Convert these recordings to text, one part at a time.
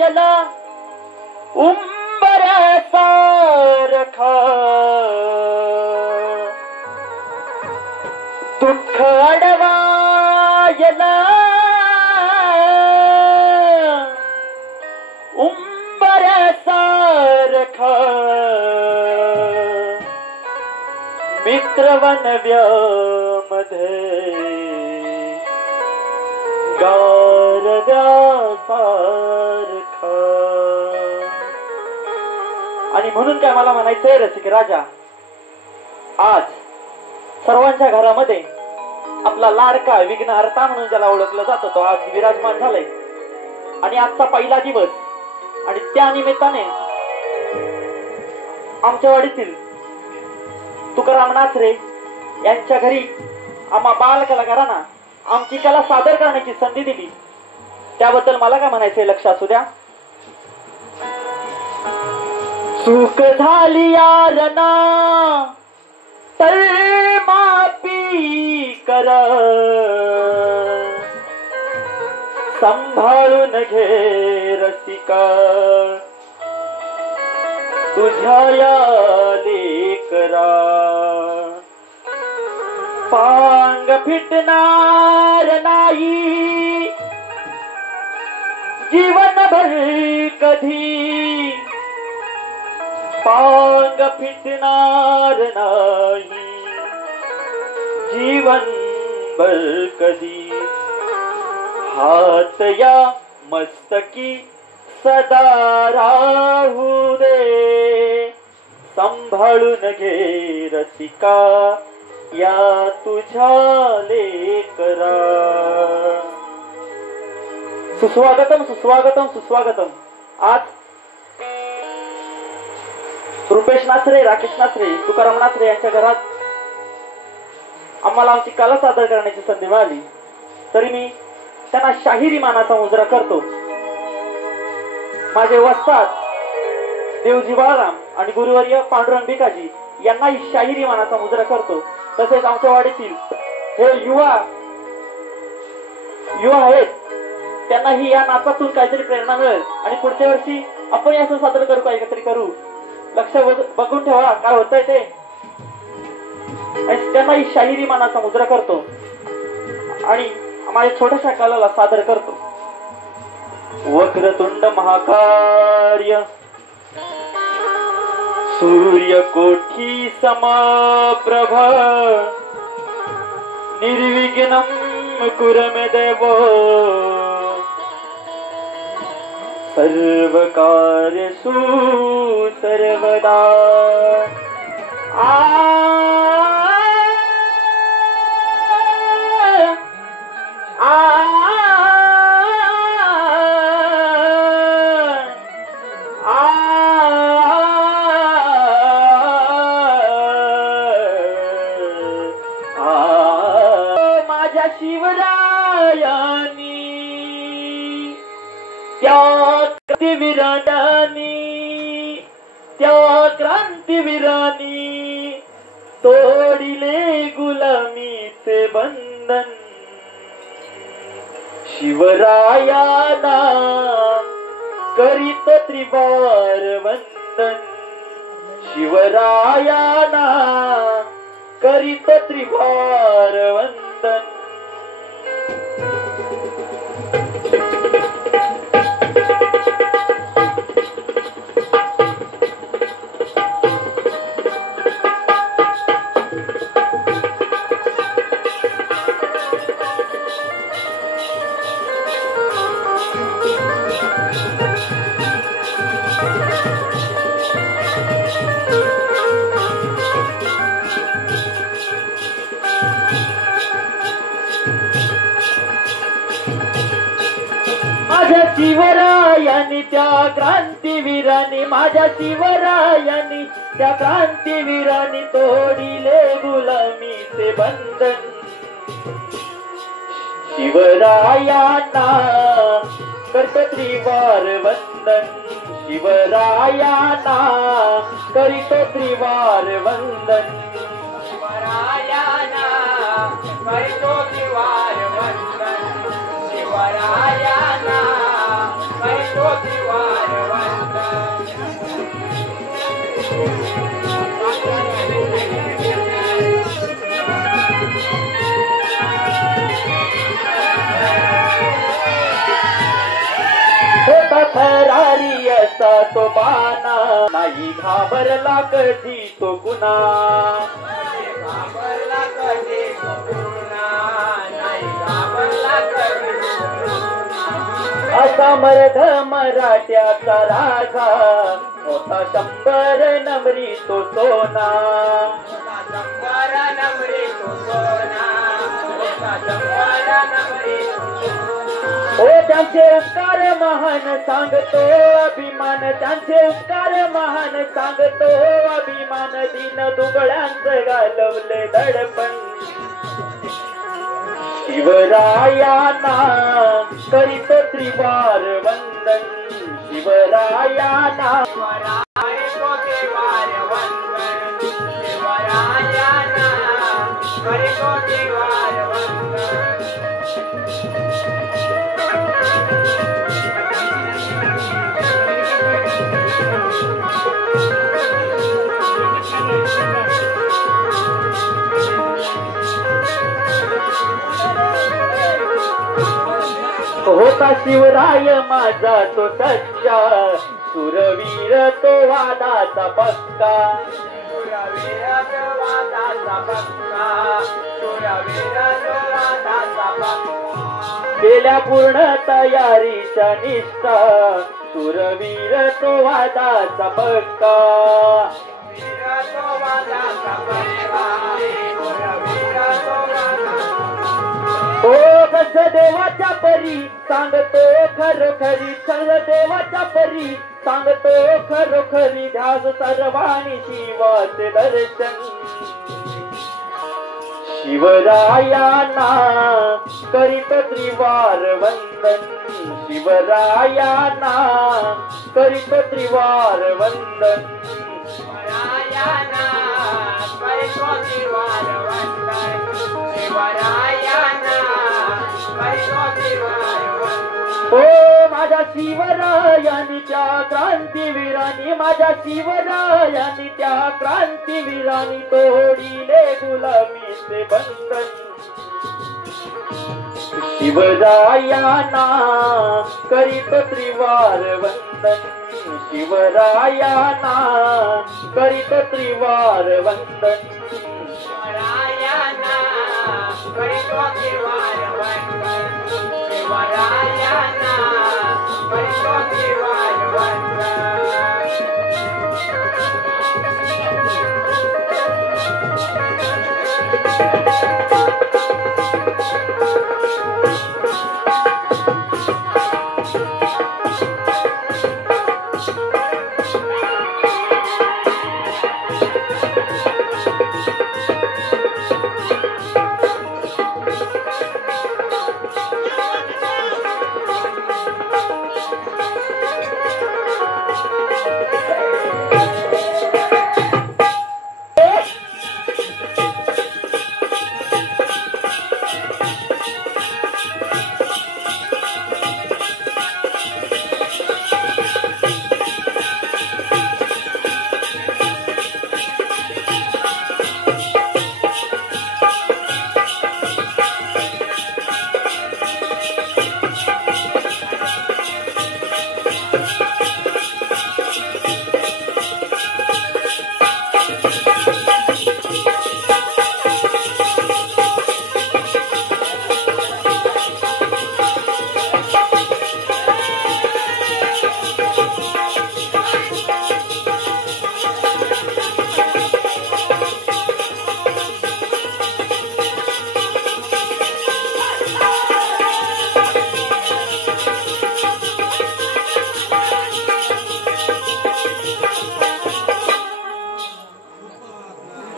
याला उंबऱ्यासारखा दुःख अडवायला उंबऱ्यासारखा मित्रवनव्यामध्ये गारव्यासारखा. आणि म्हणून काय मला म्हणायचंय रसिक राजा, आज सर्वांच्या घरामध्ये आपला लाडका विघ्नहर्ता म्हणून ज्याला ओळखलं जातं तो आज विराजमान झालाय. आणि आजचा पहिला दिवस आणि त्या निमित्ताने आमच्या वाडीतील तुकाराम नाचरे यांच्या घरी आम्हा बाल कलाकारांना आमची कला सादर करण्याची संधी दिली, त्याबद्दल मला काय म्हणायचंय लक्ष असू द्या. चूक झाली यारना तर माफी कर, सांभाळून घे रसिका तुझ्या या लेकरा. पांग फिटणार नाही जीवनभर कधी, पांग फिटणार नाही जीवनभर कधी. हात या मस्तकी सदा राहू दे, सांभाळून घे रसिका या तुझ्या लेकरा. सुस्वागतम सुस्वागतम सुस्वागतम. आज रुपेश नाचरे, राकेश नाचरे, तुकाराम नाचरे यांच्या घरात आम्हाला आमची कला सादर करण्याची संधी मिळाली, तरी मी त्यांना शाहिरी मानाचा मुजरा करतो. माझे वस्ताद देवजी बाळराम आणि गुरुवर्य पांडुरंग भिकाजी यांनाही शाहिरी मानाचा मुजरा करतो. तसेच आमच्या वाडीतील हे युवा आहेत, त्यांनाही या नाचातून काहीतरी प्रेरणा मिळेल आणि पुढच्या वर्षी आपण असं सादर करू, काहीतरी करू. लक्ष बघून ठेवा काय होतंय ते. त्यांनाही शाहिरी मानाचा मुजरा करतो आणि माझ्या छोट्याशा कलाला सादर करतो. वक्रतुंड महाकार्य सूर्यकोटी समप्रभ निर्विघ्नं कुरु मे देव सर्वकार्येषु सर्वदा. माझ्या शिवरायानी त्या क्रांतीवीरानी तोडिले गुलामीचे बंधन. शिवरायाना करीत त्रिवार वंदन, शिवरायाना करीत त्रिवार वंदन. माझ्या शिवरायांनी त्या क्रांतीवीरांनी, माझ्या शिवरायांनी त्या क्रांतीवीरांनी तोडिले गुलामीचे बंधन. शिवरायांना करत त्रिवार वंदन, शिवरायांना करीत त्रिवार वंदन. शिवरायांना करीतो त्रिवार वंदन, शिवरायांना करीतो त्रिवार होता थरारी असा तो बाना, नाही घाबरला कधी तो गुन्हा. घाबरला कधी तो पुन्हा, नाही घाबरला कधी तो पुन्हा. असा मर्द मराठ्याचा राजा, होता 100 नमरी तो सोना. होता 100 नमरी तो सोना, होता 100 नमरी तो सोना. ओ त्यांचे उपकार महान सांगतो अभिमान, त्यांचे उपकार महान सांगतो अभिमान. दिन दुबळ्यांचं घालवले दडपण, शिवरायांना करीतो त्रिवार वंदन. शिवरायांना शिवराय तो देवार वंदन, शिवरायांना करीतो देवार वंदन. होता शिवराय माझा तो सच्चा, सुरवीर तो वादाचा पक्का. सुरवीर तो वादाचा पक्का, सुरवीर तो वादाचा पक्का. केल्या पूर्ण तयारीच्या निष्ठा, सुरवीर तो वादाचा पक्का. वीर तो वादाचा पक्का, सुरवीर तो वादाचा. ओ गज देवाच्या परी सांगतो खरोखरी, सगळं देवाच्या परी सांगतो खरोखरी. ध्यास सर्वांनी शिवाचे दर्शन, शिवरायांना करीत त्रिवार वंदन. शिवरायांना करीत त्रिवार वंदन. शिवरायांना करीतो त्रिवार वंदन, शिवरायांना करीतो त्रिवार वंदन. ओ माझ्या शिवरायांनी त्या क्रांतीवीरांनी, माझ्या शिवरायांनी त्या क्रांतीवीरांनी तोडीले गुलामीचे बंधन. शिवरायांना करीत त्रिवार वंदन. शिवरायांना करीत त्रिवार वंदन. शिवरायांना करीतो त्रिवार वंदन, शिवरायांना करीतो त्रिवार वंदन.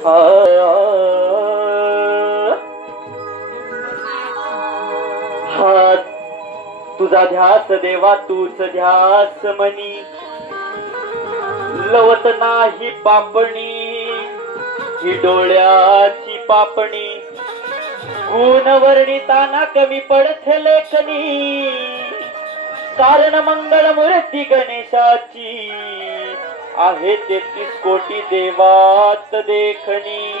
हा तुझा ध्यास देवा तूच ध्यास मनी, लवत नाही पापणी ही डोळ्याची पापणी. गुण वर्णिताना कमी पडते लेखनी, कारण मंगळ मूर्ती गणेशाची आहे 33 कोटी देवात देखणी.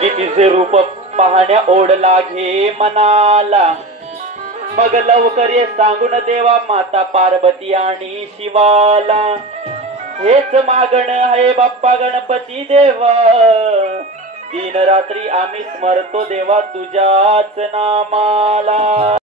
कितीचे रूप पाहण्या ओढ लागे मनाला. मग लवकर ये सांगून देवा माता पार्वती आणि शिवाला. हेच मागण आहे बाप्पा गणपती देवा. दिन रात्री आम्ही स्मरतो देवा तुझ्याच नामाला.